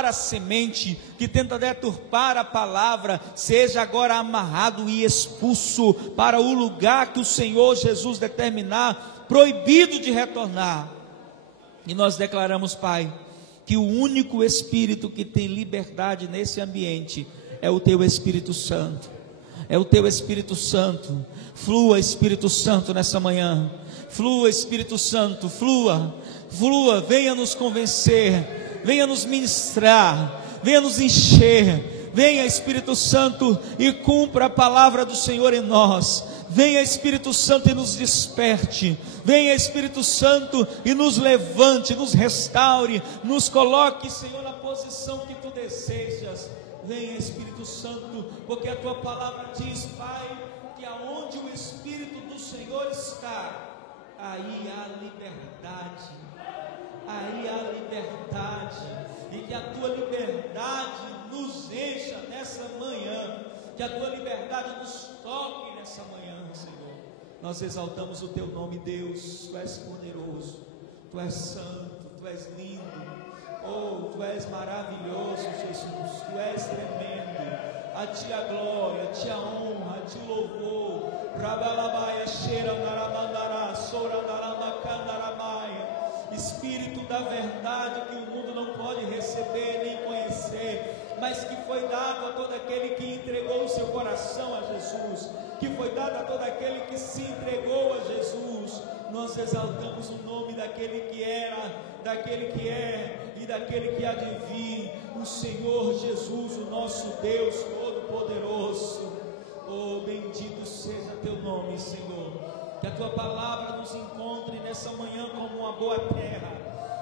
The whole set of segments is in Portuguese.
a semente, que tenta deturpar a palavra, seja agora amarrado e expulso para o lugar que o Senhor Jesus determinar, proibido de retornar. E nós declaramos, Pai, que o único Espírito que tem liberdade nesse ambiente é o Teu Espírito Santo. É o Teu Espírito Santo. Flua, Espírito Santo, nessa manhã. Flua, Espírito Santo, flua, flua, venha nos convencer, venha nos ministrar, venha nos encher. Venha, Espírito Santo, e cumpra a palavra do Senhor em nós. Venha, Espírito Santo, e nos desperte. Venha, Espírito Santo, e nos levante, nos restaure, nos coloque, Senhor, na posição que Tu desejas. Venha, Espírito Santo, porque a Tua palavra diz, Pai, que aonde o Espírito do Senhor está, aí há liberdade. Aí há liberdade. E que a Tua liberdade nos encha nessa manhã, que a Tua liberdade nos toque nessa manhã, Senhor. Nós exaltamos o Teu nome, Deus. Tu és poderoso, Tu és santo, Tu és lindo, oh, Tu és maravilhoso, Jesus, Tu és tremendo. A Ti a glória, a Ti a honra, a Ti o louvor. Rabalabaia, cheira, naramandará, sora, naramacandarabaia. Espírito da verdade que o mundo não pode receber nem conhecer, mas que foi dado a todo aquele que entregou o seu coração a Jesus, que foi dado a todo aquele que se entregou a Jesus. Nós exaltamos o nome daquele que era, daquele que é e daquele que há de vir, o Senhor Jesus, o nosso Deus Todo-Poderoso. Oh, bendito seja Teu nome, Senhor. Que a Tua palavra nos encontre nessa manhã como uma boa terra,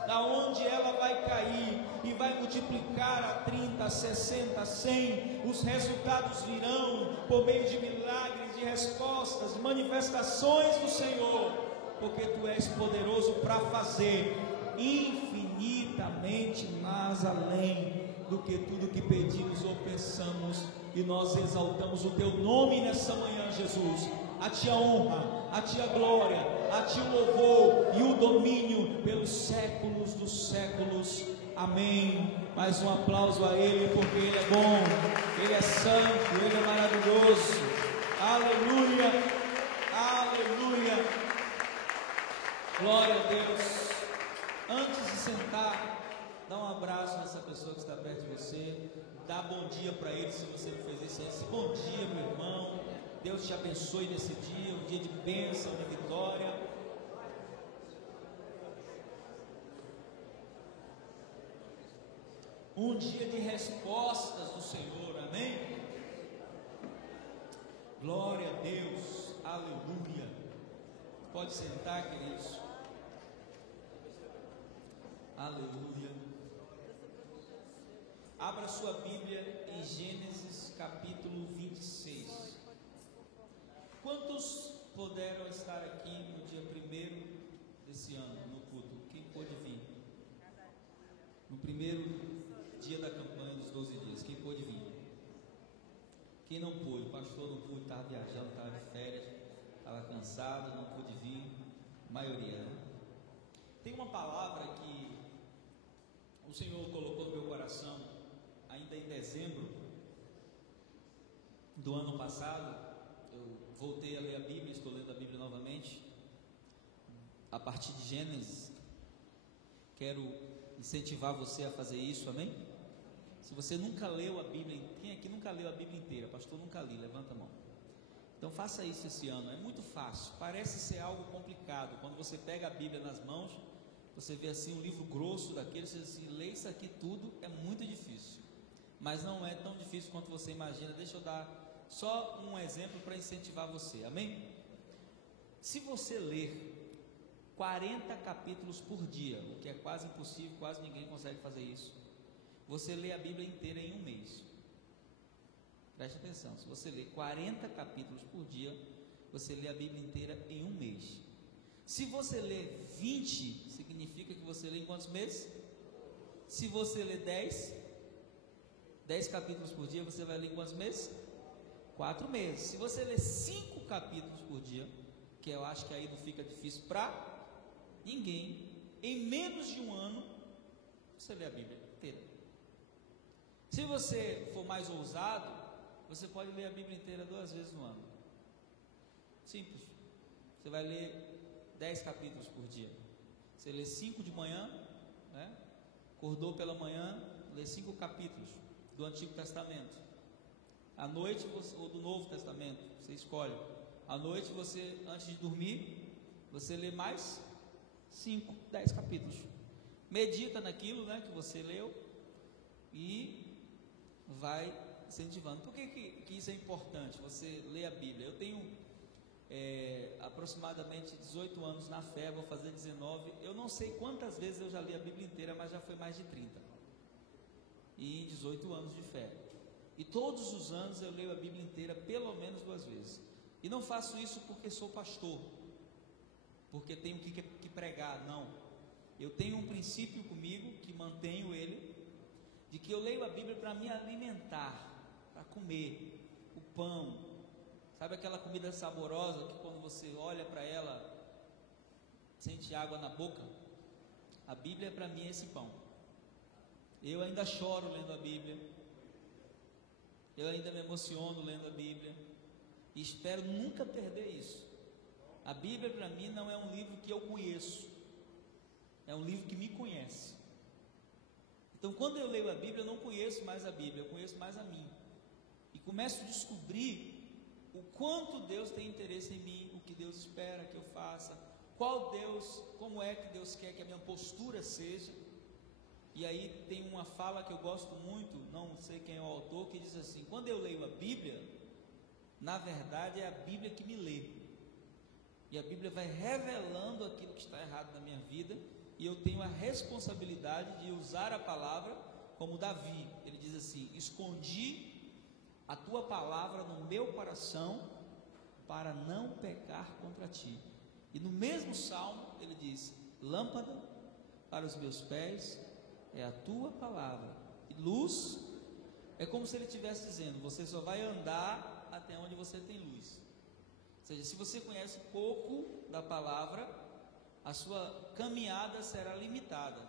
aonde ela vai cair e vai multiplicar a 30, 60, 100, os resultados virão por meio de milagres, de respostas, de manifestações do Senhor, porque Tu és poderoso para fazer infinitamente mais além do que tudo que pedimos ou pensamos, e nós exaltamos o Teu nome nessa manhã, Jesus. A Ti a honra, a Ti a glória, a Ti o louvor e o domínio pelos séculos dos séculos. Amém. Mais um aplauso a Ele, porque Ele é bom, Ele é santo, Ele é maravilhoso. Aleluia, aleluia. Glória a Deus. Antes de sentar, dá um abraço nessa pessoa que está perto de você. Dá bom dia para ele, se você não fez isso antes. Bom dia, meu irmão. Deus te abençoe nesse dia, um dia de bênção, de vitória. Um dia de respostas do Senhor, amém? Glória a Deus, aleluia. Pode sentar, queridos. Aleluia. Abra sua Bíblia em Gênesis capítulo 26. Quantos puderam estar aqui no dia 1º desse ano, no culto? Quem pôde vir? No primeiro dia da campanha dos 12 dias, quem pôde vir? Quem não pôde? O pastor não pôde, estava viajando, estava de férias, estava cansado, não pôde vir. A maioria, né? Tem uma palavra que o Senhor colocou no meu coração ainda em dezembro do ano passado. Eu voltei a ler a Bíblia, estou lendo a Bíblia novamente, a partir de Gênesis. Quero incentivar você a fazer isso, amém? Se você nunca leu a Bíblia, quem aqui nunca leu a Bíblia inteira? Pastor, nunca li, levanta a mão. Então faça isso esse ano, é muito fácil, parece ser algo complicado. Quando você pega a Bíblia nas mãos, você vê assim um livro grosso daquele, você diz assim, ler isso aqui tudo é muito difícil, mas não é tão difícil quanto você imagina. Deixa eu dar só um exemplo para incentivar você, amém? Se você ler 40 capítulos por dia, o que é quase impossível, quase ninguém consegue fazer isso, você lê a Bíblia inteira em um mês. Preste atenção, se você ler 40 capítulos por dia, você lê a Bíblia inteira em um mês. Se você ler 20, significa que você lê em quantos meses? Se você ler 10 capítulos por dia, você vai ler em quantos meses? 4 meses. Se você ler 5 capítulos por dia, que eu acho que aí não fica difícil para ninguém, em menos de um ano, você lê a Bíblia inteira. Se você for mais ousado, você pode ler a Bíblia inteira 2 vezes no ano. Simples. Você vai ler 10 capítulos por dia. Você lê 5 de manhã, né? Acordou pela manhã, lê 5 capítulos do Antigo Testamento. À noite, ou do Novo Testamento, você escolhe. À noite, você, antes de dormir, você lê mais 5, 10 capítulos. Medita naquilo, né, que você leu e vai incentivando. Por que isso é importante? Você lê a Bíblia. Eu tenho aproximadamente 18 anos na fé, vou fazer 19. Eu não sei quantas vezes eu já li a Bíblia inteira, mas já foi mais de 30. E 18 anos de fé. E todos os anos eu leio a Bíblia inteira pelo menos 2 vezes. E não faço isso porque sou pastor, porque tenho que pregar, não. Eu tenho um princípio comigo, que mantenho ele, de que eu leio a Bíblia para me alimentar, para comer o pão. Sabe aquela comida saborosa que quando você olha para ela, sente água na boca? A Bíblia para mim é esse pão. Eu ainda choro lendo a Bíblia, eu ainda me emociono lendo a Bíblia, e espero nunca perder isso. A Bíblia para mim não é um livro que eu conheço, é um livro que me conhece. Então, quando eu leio a Bíblia, eu não conheço mais a Bíblia, eu conheço mais a mim, e começo a descobrir o quanto Deus tem interesse em mim, o que Deus espera que eu faça, como é que Deus quer que a minha postura seja. E aí tem uma fala que eu gosto muito, não sei quem é o autor, que diz assim: quando eu leio a Bíblia, na verdade é a Bíblia que me lê, e a Bíblia vai revelando aquilo que está errado na minha vida, e eu tenho a responsabilidade de usar a palavra como Davi. Ele diz assim: escondi a tua palavra no meu coração para não pecar contra ti. E no mesmo salmo ele diz: lâmpada para os meus pés é a tua palavra, e luz. É como se ele estivesse dizendo: você só vai andar até onde você tem luz. Ou seja, se você conhece pouco da palavra, a sua caminhada será limitada.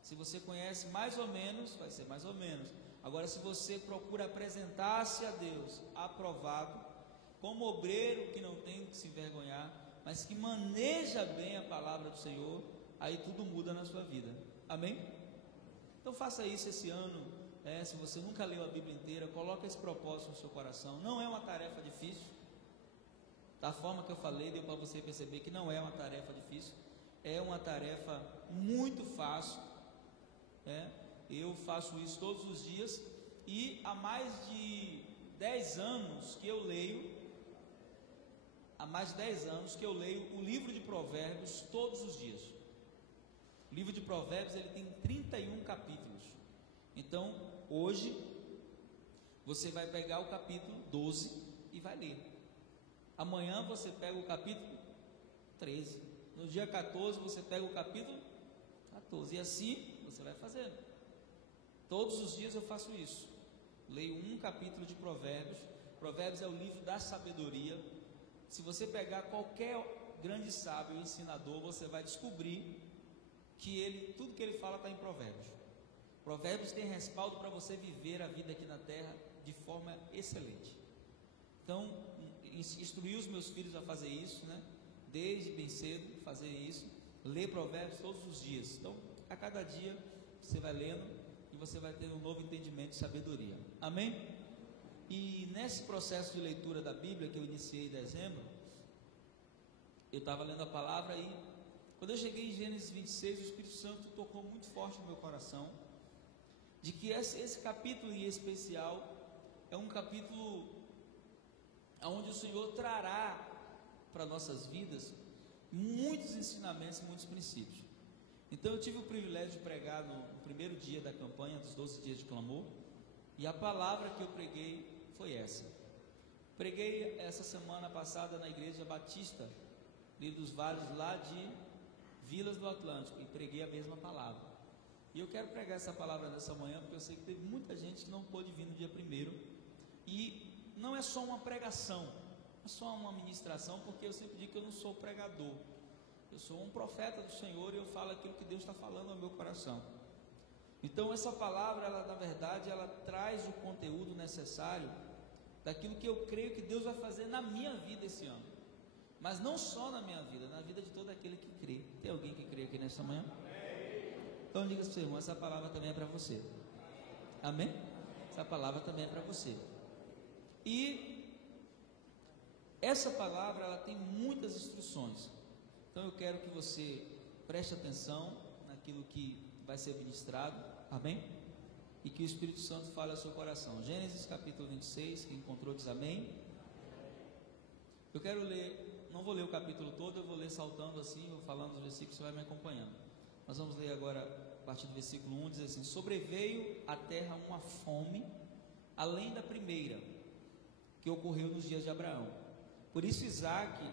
Se você conhece mais ou menos, vai ser mais ou menos. Agora, se você procura apresentar-se a Deus aprovado, como obreiro que não tem que se envergonhar, mas que maneja bem a palavra do Senhor, aí tudo muda na sua vida. Amém? Então faça isso esse ano. Se você nunca leu a Bíblia inteira, coloque esse propósito no seu coração. Não é uma tarefa difícil. Da forma que eu falei, deu para você perceber que não é uma tarefa difícil. É uma tarefa muito fácil. Eu faço isso todos os dias, e há mais de 10 anos que eu leio, o livro de Provérbios todos os dias. O livro de Provérbios ele tem 31 capítulos. Então, hoje você vai pegar o capítulo 12 e vai ler. Amanhã você pega o capítulo 13. No dia 14 você pega o capítulo 14. E assim você vai fazendo. Todos os dias eu faço isso. Leio um capítulo de Provérbios. Provérbios é o livro da sabedoria. Se você pegar qualquer grande sábio, ensinador, você vai descobrir que tudo que ele fala está em Provérbios. Provérbios tem respaldo para você viver a vida aqui na terra de forma excelente. Então, instruir os meus filhos a fazer isso, né? Desde bem cedo, fazer isso. Ler Provérbios todos os dias. Então, a cada dia você vai lendo e você vai ter um novo entendimento de sabedoria. Amém? E nesse processo de leitura da Bíblia que eu iniciei em dezembro, eu estava lendo a palavra, e quando eu cheguei em Gênesis 26, o Espírito Santo tocou muito forte no meu coração, de que esse capítulo em especial é um capítulo onde o Senhor trará para nossas vidas muitos ensinamentos, muitos princípios. Então eu tive o privilégio de pregar no primeiro dia da campanha dos 12 dias de clamor, e a palavra que eu preguei foi essa. Preguei essa semana passada na Igreja Batista Livro dos Vales, lá de Vilas do Atlântico, e preguei a mesma palavra. E eu quero pregar essa palavra nessa manhã, porque eu sei que teve muita gente que não pôde vir no dia 1º, e não é só uma pregação, não é só uma ministração, porque eu sempre digo que eu não sou pregador. Eu sou um profeta do Senhor, e eu falo aquilo que Deus está falando ao meu coração. Então essa palavra, ela, na verdade, ela traz traz o conteúdo necessário daquilo que eu creio que Deus vai fazer na minha vida esse ano. Mas não só na minha vida, na vida de todo aquele que crê. Tem alguém que crê aqui nesta manhã? Então diga para o seu irmão, essa palavra também é para você. Amém? Essa palavra também é para você. E essa palavra, ela tem muitas instruções. Então eu quero que você preste atenção naquilo que vai ser ministrado. Amém? E que o Espírito Santo fale ao seu coração. Gênesis capítulo 26, quem encontrou diz amém. Eu quero ler, não vou ler o capítulo todo, eu vou ler saltando assim, vou falando os versículos, você vai me acompanhando. Nós vamos ler agora a partir do versículo 1, diz assim: sobreveio à terra uma fome, além da primeira, que ocorreu nos dias de Abraão. Por isso Isaque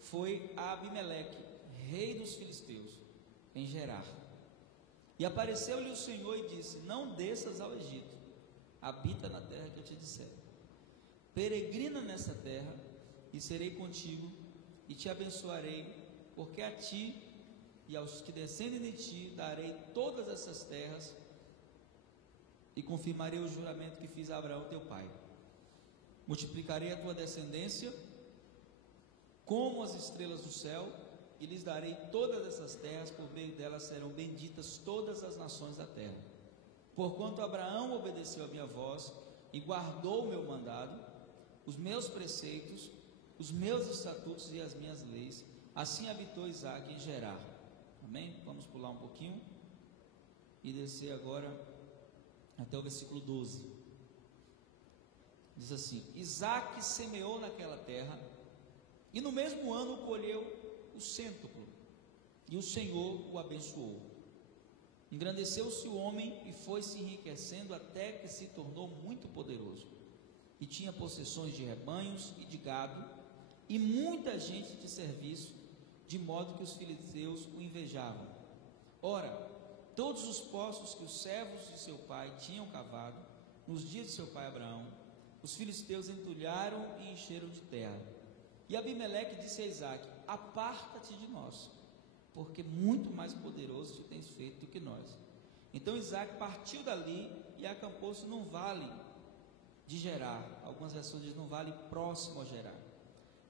foi a Abimeleque, rei dos filisteus, em Gerar. E apareceu-lhe o Senhor e disse: não desças ao Egito, habita na terra que eu te disser. Peregrina nessa terra, e serei contigo, e te abençoarei, porque a ti e aos que descendem de ti darei todas essas terras, e confirmarei o juramento que fiz a Abraão teu pai. Multiplicarei a tua descendência como as estrelas do céu, e lhes darei todas essas terras, por meio delas serão benditas todas as nações da terra. Porquanto Abraão obedeceu a minha voz e guardou o meu mandado, os meus preceitos, os meus estatutos e as minhas leis, assim habitou Isaque em Gerar. Amém? Vamos pular um pouquinho e descer agora até o versículo 12. Diz assim: Isaque semeou naquela terra, e no mesmo ano colheu o cêntuplo, e o Senhor o abençoou. Engrandeceu-se o homem e foi se enriquecendo até que se tornou muito poderoso, e tinha possessões de rebanhos e de gado, e muita gente de serviço, de modo que os filisteus o invejavam. Ora, todos os poços que os servos de seu pai tinham cavado nos dias de seu pai Abraão, os filisteus entulharam e encheram de terra. E Abimeleque disse a Isaque: aparta-te de nós, porque muito mais poderoso tu tens feito do que nós. Então Isaque partiu dali e acampou-se num vale de Gerar. Algumas versões dizem num vale próximo a Gerar.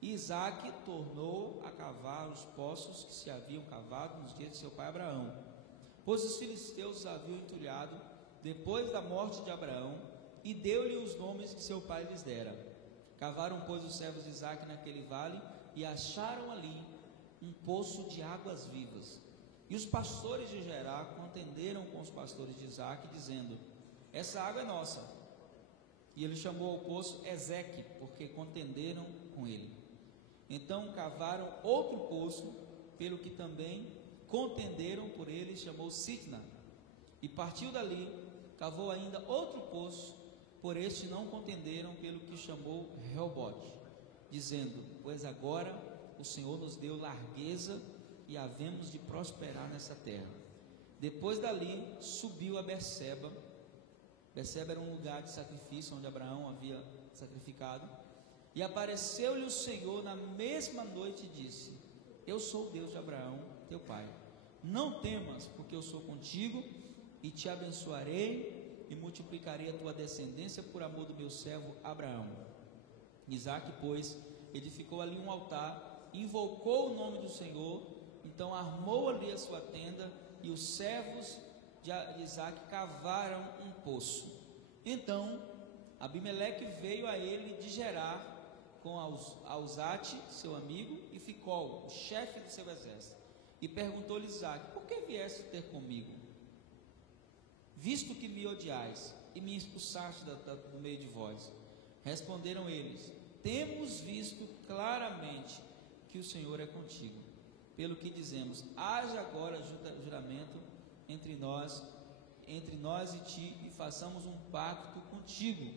E Isaque tornou a cavar os poços que se haviam cavado nos dias de seu pai Abraão, pois os filisteus os haviam entulhado depois da morte de Abraão, e deu-lhe os nomes que seu pai lhes dera. Cavaram, pois, os servos de Isaque naquele vale, e acharam ali um poço de águas vivas. E os pastores de Gerar contenderam com os pastores de Isaque, dizendo: essa água é nossa. E ele chamou ao poço Ezeque, porque contenderam com ele. Então cavaram outro poço, pelo que também contenderam por ele, chamou Sitna. E partiu dali, cavou ainda outro poço, por este não contenderam, pelo que chamou Reobote, dizendo: pois agora o Senhor nos deu largueza e havemos de prosperar nessa terra. Depois dali subiu a Berseba. Berseba era um lugar de sacrifício onde Abraão havia sacrificado. E apareceu-lhe o Senhor na mesma noite e disse: eu sou o Deus de Abraão teu pai, não temas, porque eu sou contigo, e te abençoarei e multiplicarei a tua descendência por amor do meu servo Abraão. Isaque, pois, edificou ali um altar, invocou o nome do Senhor, então armou ali a sua tenda, e os servos de Isaque cavaram um poço. Então Abimeleque veio a ele de Gerar com Auzate, seu amigo, e Ficol, o chefe do seu exército, e perguntou-lhe Isaque: por que vieste ter comigo, visto que me odiais e me expulsaste do meio de vós? Responderam eles: temos visto claramente que o Senhor é contigo, pelo que dizemos: haja agora juramento entre nós e ti, e façamos um pacto contigo,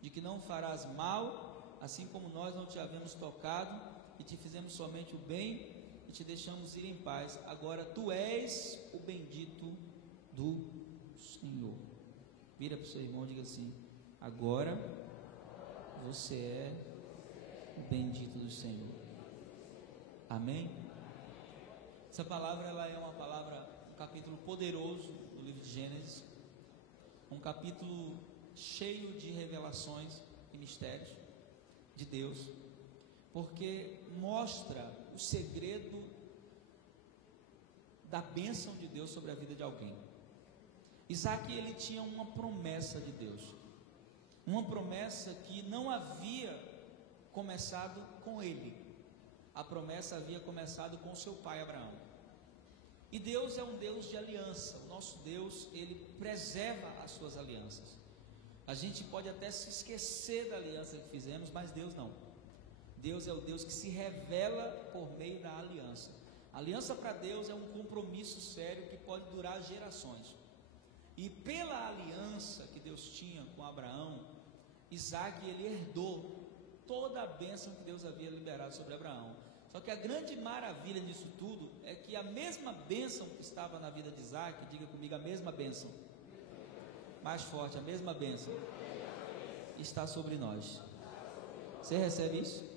de que não farás mal, assim como nós não te havemos tocado, e te fizemos somente o bem, e te deixamos ir em paz. Agora tu és o bendito do Senhor. Vira para o seu irmão e diga assim: agora você é o bendito do Senhor. Amém? Essa palavra, ela é uma palavra, um capítulo poderoso do livro de Gênesis, um capítulo cheio de revelações e mistérios de Deus, porque mostra o segredo da bênção de Deus sobre a vida de alguém. Isaac, ele tinha uma promessa de Deus, uma promessa que não havia começado com ele, a promessa havia começado com seu pai Abraão. E Deus é um Deus de aliança. O nosso Deus, ele preserva as suas alianças. A gente pode até se esquecer da aliança que fizemos, mas Deus não. Deus é o Deus que se revela por meio da aliança. A aliança para Deus é um compromisso sério que pode durar gerações. E pela aliança que Deus tinha com Abraão, Isaac, ele herdou toda a bênção que Deus havia liberado sobre Abraão. Só que a grande maravilha disso tudo é que a mesma bênção que estava na vida de Isaac, diga comigo, a mesma bênção, mais forte, a mesma bênção está sobre nós. Você recebe isso?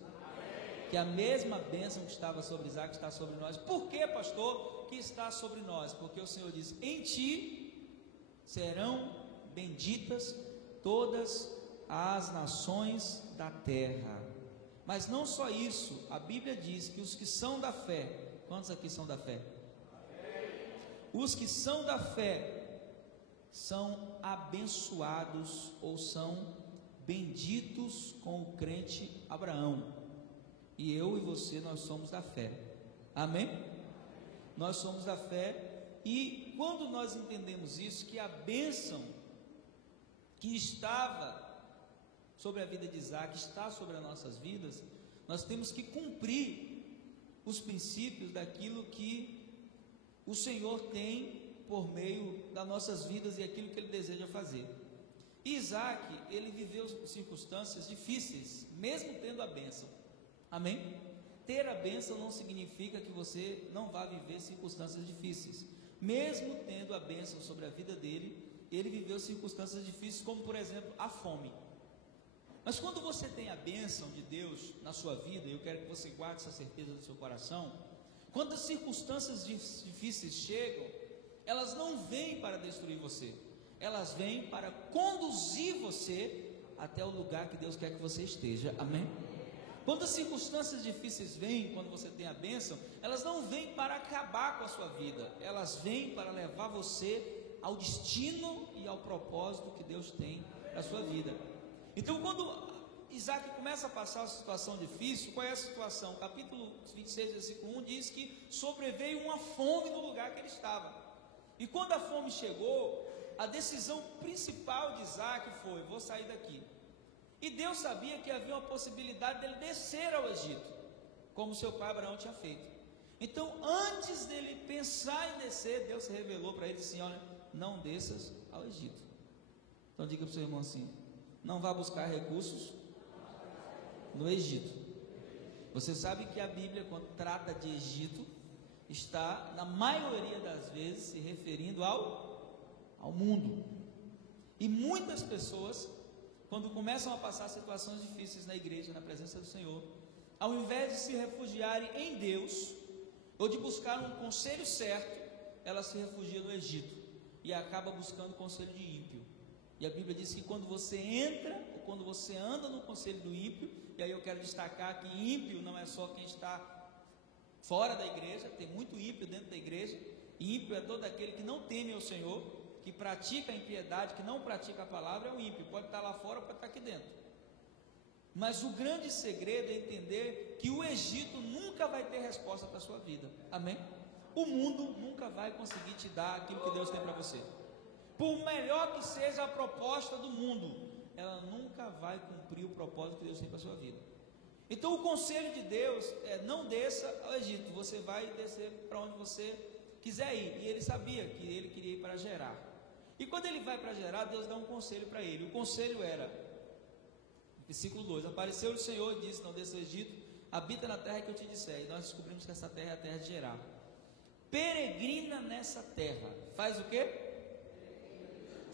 Que a mesma bênção que estava sobre Isaac está sobre nós. Por que, pastor, que está sobre nós? Porque o Senhor diz: em ti serão benditas todas as nações da terra. Mas não só isso, a Bíblia diz que os que são da fé, quantos aqui são da fé? Os que são da fé são abençoados ou são benditos com o crente Abraão. E eu e você, nós somos da fé. Amém? Nós somos da fé. E quando nós entendemos isso, que a bênção que estava sobre a vida de Isaac está sobre as nossas vidas, nós temos que cumprir os princípios daquilo que o Senhor tem por meio das nossas vidas e aquilo que Ele deseja fazer. E Isaac, ele viveu circunstâncias difíceis, mesmo tendo a bênção. Amém? Ter a bênção não significa que você não vá viver circunstâncias difíceis. Mesmo tendo a bênção sobre a vida dele, ele viveu circunstâncias difíceis, como por exemplo a fome. Mas quando você tem a bênção de Deus na sua vida, eu quero que você guarde essa certeza no seu coração, quando as circunstâncias difíceis chegam, elas não vêm para destruir você, elas vêm para conduzir você até o lugar que Deus quer que você esteja. Amém? Quando as circunstâncias difíceis vêm, quando você tem a bênção, elas não vêm para acabar com a sua vida, elas vêm para levar você ao destino e ao propósito que Deus tem na sua vida. Então, quando Isaac começa a passar uma situação difícil, qual é a situação? Capítulo 26, versículo 1 diz que sobreveio uma fome no lugar que ele estava. E quando a fome chegou, a decisão principal de Isaac foi: vou sair daqui. E Deus sabia que havia uma possibilidade dele descer ao Egito, como seu pai Abraão tinha feito. Então, antes dele pensar em descer, Deus se revelou para ele assim: olha, não desças ao Egito. Então diga para o seu irmão assim: não vá buscar recursos no Egito. Você sabe que a Bíblia, quando trata de Egito, está na maioria das vezes se referindo ao mundo. E muitas pessoas, quando começam a passar situações difíceis na igreja, na presença do Senhor, ao invés de se refugiarem em Deus, ou de buscar um conselho certo, elas se refugiam no Egito e acaba buscando o conselho de ímpio. E a Bíblia diz que quando você entra, ou quando você anda no conselho do ímpio, e aí eu quero destacar que ímpio não é só quem está fora da igreja, tem muito ímpio dentro da igreja. Ímpio é todo aquele que não teme ao Senhor, que pratica a impiedade, que não pratica a palavra, é o ímpio. Pode estar lá fora ou pode estar aqui dentro. Mas o grande segredo é entender que o Egito nunca vai ter resposta para a sua vida. Amém? O mundo nunca vai conseguir te dar aquilo que Deus tem para você. Por melhor que seja a proposta do mundo, ela nunca vai cumprir o propósito que Deus tem para a sua vida. Então o conselho de Deus é: não desça ao Egito, você vai descer para onde você quiser ir. E ele sabia que ele queria ir para Gerar. E quando ele vai para Gerar, Deus dá um conselho para ele. O conselho era, versículo 2: apareceu-lhe o Senhor e disse: não desça ao Egito, habita na terra que eu te disser. E nós descobrimos que essa terra é a terra de Gerar. Peregrina nessa terra. Faz o quê?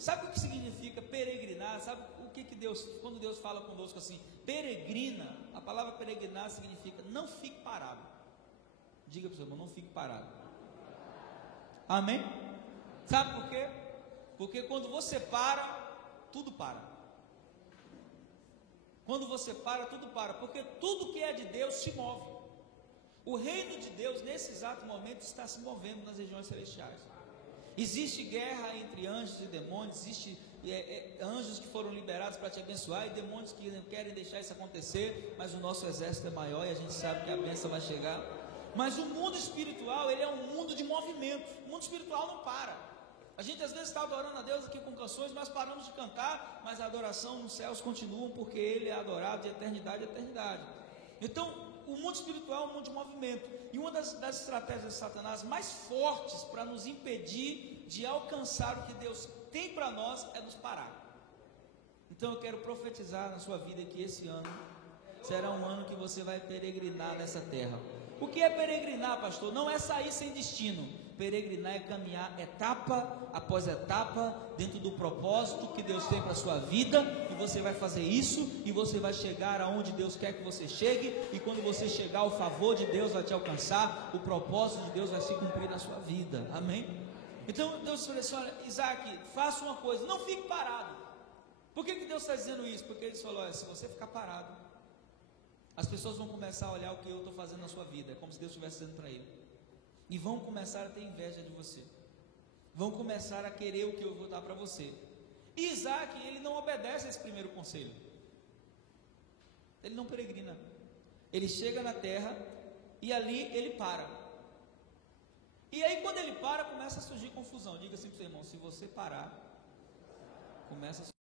Sabe o que significa peregrinar? Sabe o que Deus, quando Deus fala conosco assim, peregrina, a palavra peregrinar significa não fique parado. Diga para o seu irmão: não fique parado. Amém? Sabe por quê? Porque quando você para, tudo para. Quando você para, tudo para, porque tudo que é de Deus se move. O reino de Deus, nesse exato momento, está se movendo nas regiões celestiais. Existe guerra entre anjos e demônios, existe anjos que foram liberados para te abençoar e demônios que não querem deixar isso acontecer, mas o nosso exército é maior e a gente sabe que a bênção vai chegar. Mas o mundo espiritual, ele é um mundo de movimento. O mundo espiritual não para. A gente às vezes está adorando a Deus aqui com canções, nós paramos de cantar, mas a adoração nos céus continua, porque Ele é adorado de eternidade a eternidade. Então, o mundo espiritual é um mundo de movimento. E uma das estratégias de Satanás mais fortes para nos impedir de alcançar o que Deus tem para nós é nos parar. Então eu quero profetizar na sua vida que esse ano será um ano que você vai peregrinar nessa terra. O que é peregrinar, pastor? Não é sair sem destino. Peregrinar é caminhar etapa após etapa dentro do propósito que Deus tem para a sua vida, e você vai fazer isso e você vai chegar aonde Deus quer que você chegue, e quando você chegar, o favor de Deus vai te alcançar, o propósito de Deus vai se cumprir na sua vida, amém? Então Deus falou assim: olha, Isaac, faça uma coisa, não fique parado. Por que Deus está dizendo isso? Porque Ele falou: olha, se você ficar parado, as pessoas vão começar a olhar o que eu estou fazendo na sua vida, é como se Deus estivesse dizendo para ele, e vão começar a ter inveja de você, vão começar a querer o que eu vou dar para você. E Isaac, ele não obedece a esse primeiro conselho, ele não peregrina, ele chega na terra e ali ele para. E aí quando ele para, começa a surgir confusão. Diga assim para o seu irmão: se você parar, começa a